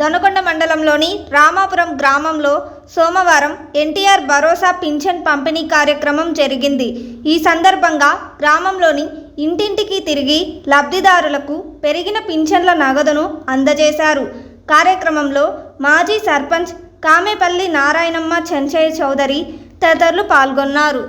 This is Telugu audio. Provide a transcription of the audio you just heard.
దొనకొండ మండలంలోని రామాపురం గ్రామంలో సోమవారం ఎన్టీఆర్ భరోసా పింఛన్ పంపిణీ కార్యక్రమం జరిగింది. ఈ సందర్భంగా గ్రామంలోని ఇంటింటికి తిరిగి లబ్ధిదారులకు పెరిగిన పింఛన్ల నగదును అందజేశారు. కార్యక్రమంలో మాజీ సర్పంచ్ కామేపల్లి నారాయణమ్మ చెంచయ్య చౌదరి తదితరులు పాల్గొన్నారు.